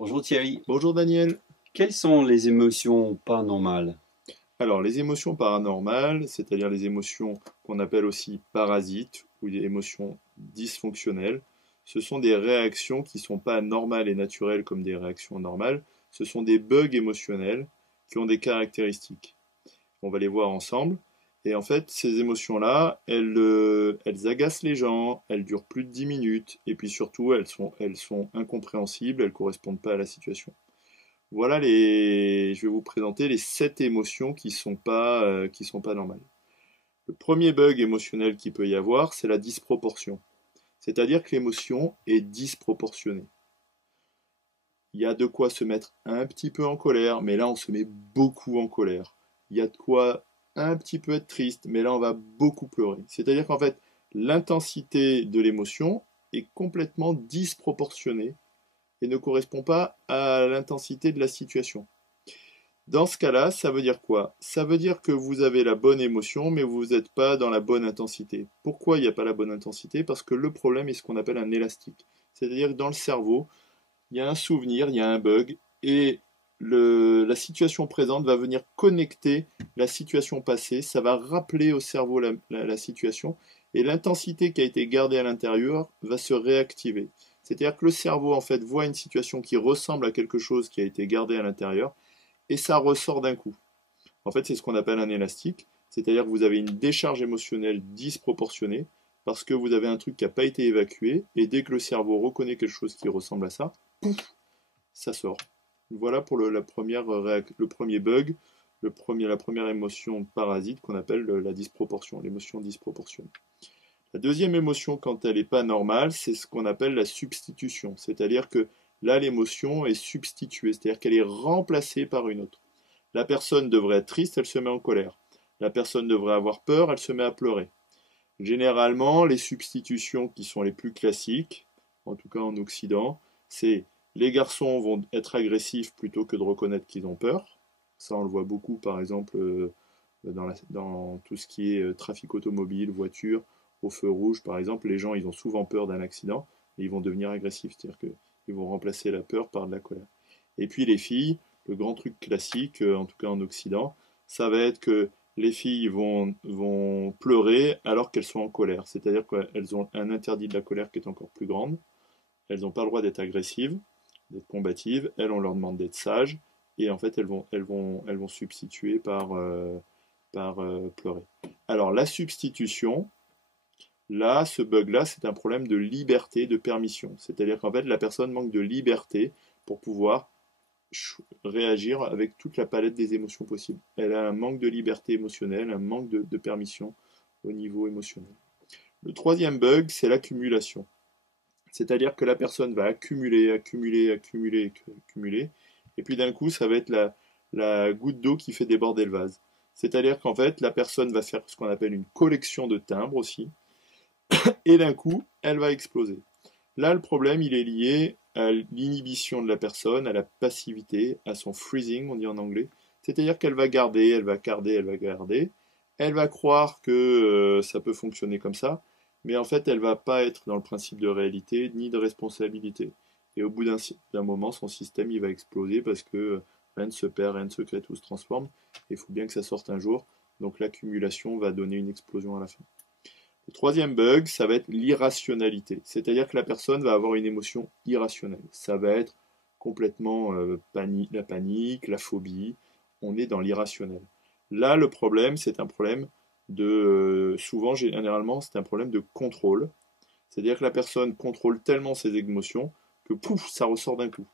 Bonjour Thierry, Bonjour Daniel. quelles sont les émotions pas normales? Alors, les émotions paranormales, c'est-à-dire les émotions qu'on appelle aussi parasites ou des émotions dysfonctionnelles, ce sont des réactions qui ne sont pas normales et naturelles comme des réactions normales. Ce sont des bugs émotionnels qui ont des caractéristiques. On va les voir ensemble. Et en fait, ces émotions-là, elles agacent les gens, elles durent plus de 10 minutes, et puis surtout, elles sont incompréhensibles, elles ne correspondent pas à la situation. Je vais vous présenter les 7 émotions qui sont pas normales. Le premier bug émotionnel qu'il peut y avoir, c'est la disproportion. C'est-à-dire que l'émotion est disproportionnée. Il y a de quoi se mettre un petit peu en colère, mais là on se met beaucoup en colère. Il y a de quoi un petit peu être triste, mais là on va beaucoup pleurer. C'est-à-dire qu'en fait, l'intensité de l'émotion est complètement disproportionnée et ne correspond pas à l'intensité de la situation. Dans ce cas-là, ça veut dire quoi? Ça veut dire que vous avez la bonne émotion, mais vous n'êtes pas dans la bonne intensité. Pourquoi il n'y a pas la bonne intensité? Parce que le problème est ce qu'on appelle un élastique. C'est-à-dire que dans le cerveau, il y a un souvenir, il y a un bug, et la situation présente va venir connecter la situation passée, ça va rappeler au cerveau la situation, et l'intensité qui a été gardée à l'intérieur va se réactiver. C'est-à-dire que le cerveau, en fait, voit une situation qui ressemble à quelque chose qui a été gardé à l'intérieur, et ça ressort d'un coup. En fait, c'est ce qu'on appelle un élastique, c'est-à-dire que vous avez une décharge émotionnelle disproportionnée, parce que vous avez un truc qui n'a pas été évacué, et dès que le cerveau reconnaît quelque chose qui ressemble à ça, pouf, ça sort. Voilà pour le premier bug, la première émotion parasite qu'on appelle la disproportion, l'émotion disproportionnée. La deuxième émotion, quand elle n'est pas normale, c'est ce qu'on appelle la substitution. C'est-à-dire que là, l'émotion est substituée, c'est-à-dire qu'elle est remplacée par une autre. La personne devrait être triste, elle se met en colère. La personne devrait avoir peur, elle se met à pleurer. Généralement, les substitutions qui sont les plus classiques, en tout cas en Occident, c'est les garçons vont être agressifs plutôt que de reconnaître qu'ils ont peur. Ça, on le voit beaucoup, par exemple, dans tout ce qui est trafic automobile, voiture, au feu rouge, par exemple. Les gens, ils ont souvent peur d'un accident et ils vont devenir agressifs. C'est-à-dire qu'ils vont remplacer la peur par de la colère. Et puis les filles, le grand truc classique, en tout cas en Occident, ça va être que les filles vont pleurer alors qu'elles sont en colère. C'est-à-dire qu'elles ont un interdit de la colère qui est encore plus grande. Elles n'ont pas le droit d'être agressives, d'être combatives. Elles, on leur demande d'être sages. Et en fait, elles vont substituer par pleurer. Alors, la substitution, là, ce bug-là, c'est un problème de liberté, de permission. C'est-à-dire qu'en fait, la personne manque de liberté pour pouvoir réagir avec toute la palette des émotions possibles. Elle a un manque de liberté émotionnelle, un manque de permission au niveau émotionnel. Le troisième bug, c'est l'accumulation. C'est-à-dire que la personne va accumuler, accumuler, accumuler, accumuler, et puis d'un coup, ça va être la goutte d'eau qui fait déborder le vase. C'est-à-dire qu'en fait, la personne va faire ce qu'on appelle une collection de timbres aussi, et d'un coup, elle va exploser. Là, le problème, il est lié à l'inhibition de la personne, à la passivité, à son freezing, on dit en anglais. C'est-à-dire qu'elle va garder, elle va garder, elle va garder. Elle va croire que ça peut fonctionner comme ça, mais en fait, elle va pas être dans le principe de réalité ni de responsabilité. Et au bout d'un moment, son système, il va exploser parce que rien ne se perd, rien ne se crée, tout se transforme. Et il faut bien que ça sorte un jour. Donc l'accumulation va donner une explosion à la fin. Le troisième bug, ça va être l'irrationalité. C'est-à-dire que la personne va avoir une émotion irrationnelle. Ça va être complètement la panique, la phobie. On est dans l'irrationnel. Là, le problème, c'est un problème souvent, généralement, c'est un problème de contrôle. C'est-à-dire que la personne contrôle tellement ses émotions que pouf, ça ressort d'un coup.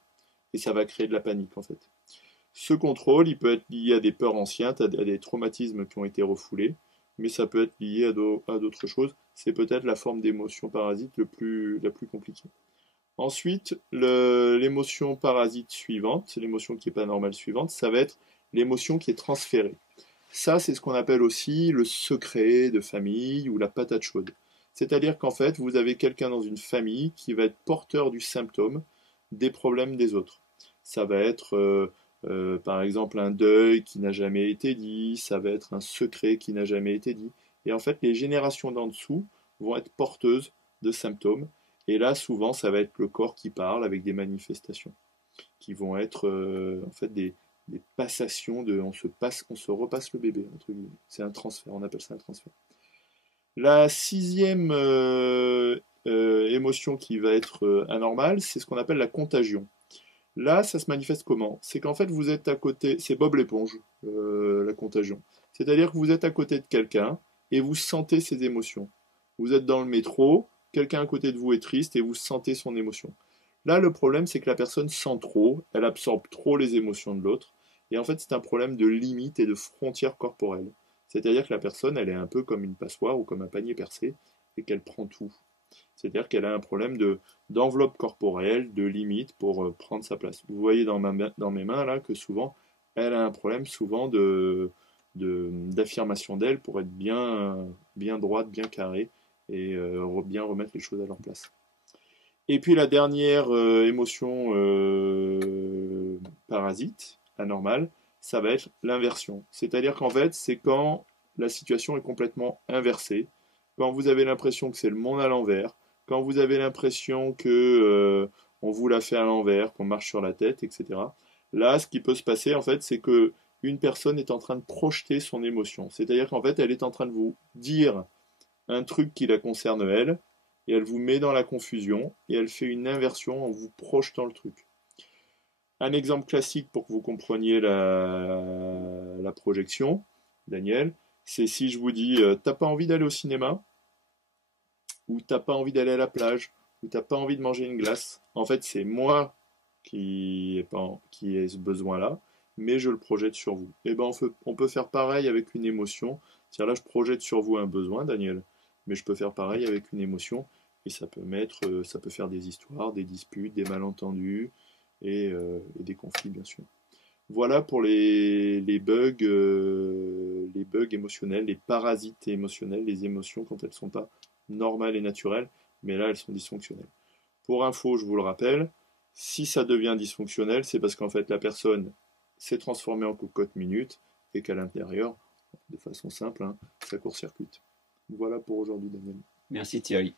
Et ça va créer de la panique, en fait. Ce contrôle, il peut être lié à des peurs anciennes, à des traumatismes qui ont été refoulés, mais ça peut être lié à d'autres choses. C'est peut-être la forme d'émotion parasite la plus compliquée. Ensuite, l'émotion parasite suivante, l'émotion qui n'est pas normale suivante, ça va être l'émotion qui est transférée. Ça, c'est ce qu'on appelle aussi le secret de famille ou la patate chaude. C'est-à-dire qu'en fait, vous avez quelqu'un dans une famille qui va être porteur du symptôme des problèmes des autres. Ça va être par exemple un deuil qui n'a jamais été dit, ça va être un secret qui n'a jamais été dit. Et en fait, les générations d'en dessous vont être porteuses de symptômes. Et là, souvent, ça va être le corps qui parle avec des manifestations qui vont être en fait des passations on se repasse le bébé, entre guillemets. C'est un transfert, on appelle ça un transfert. La sixième émotion qui va être anormale, c'est ce qu'on appelle la contagion. Là, ça se manifeste comment? C'est qu'en fait, vous êtes à côté, c'est Bob l'éponge, la contagion. C'est-à-dire que vous êtes à côté de quelqu'un et vous sentez ses émotions. Vous êtes dans le métro, quelqu'un à côté de vous est triste et vous sentez son émotion. Là, le problème, c'est que la personne sent trop, elle absorbe trop les émotions de l'autre. Et en fait, c'est un problème de limite et de frontières corporelles. C'est-à-dire que la personne, elle est un peu comme une passoire ou comme un panier percé et qu'elle prend tout. C'est-à-dire qu'elle a un problème d'enveloppe corporelle, de limite pour prendre sa place. Vous voyez dans mes mains là que souvent, elle a un problème souvent d'affirmation d'elle pour être bien droite, bien carrée et bien remettre les choses à leur place. Et puis la dernière émotion parasite, anormale, ça va être l'inversion. C'est-à-dire qu'en fait, c'est quand la situation est complètement inversée, quand vous avez l'impression que c'est le monde à l'envers, quand vous avez l'impression que on vous l'a fait à l'envers, qu'on marche sur la tête, etc. Là, ce qui peut se passer, en fait, c'est que une personne est en train de projeter son émotion. C'est-à-dire qu'en fait, elle est en train de vous dire un truc qui la concerne elle, et elle vous met dans la confusion, et elle fait une inversion en vous projetant le truc. Un exemple classique pour que vous compreniez la projection, Daniel, c'est si je vous dis t'as pas envie d'aller au cinéma, ou t'as pas envie d'aller à la plage, ou t'as pas envie de manger une glace. En fait, c'est moi qui ai ce besoin-là, mais je le projette sur vous. Et ben on peut faire pareil avec une émotion. C'est-à-dire là, je projette sur vous un besoin, Daniel, mais je peux faire pareil avec une émotion, et ça peut faire des histoires, des disputes, des malentendus, et des conflits, bien sûr. Voilà pour les bugs émotionnels, les parasites émotionnels, les émotions quand elles ne sont pas normales et naturelles, mais là elles sont dysfonctionnelles. Pour info, je vous le rappelle, si ça devient dysfonctionnel, c'est parce qu'en fait la personne s'est transformée en cocotte minute et qu'à l'intérieur, de façon simple, hein, ça court-circuite. Voilà pour aujourd'hui, Daniel. Merci Thierry.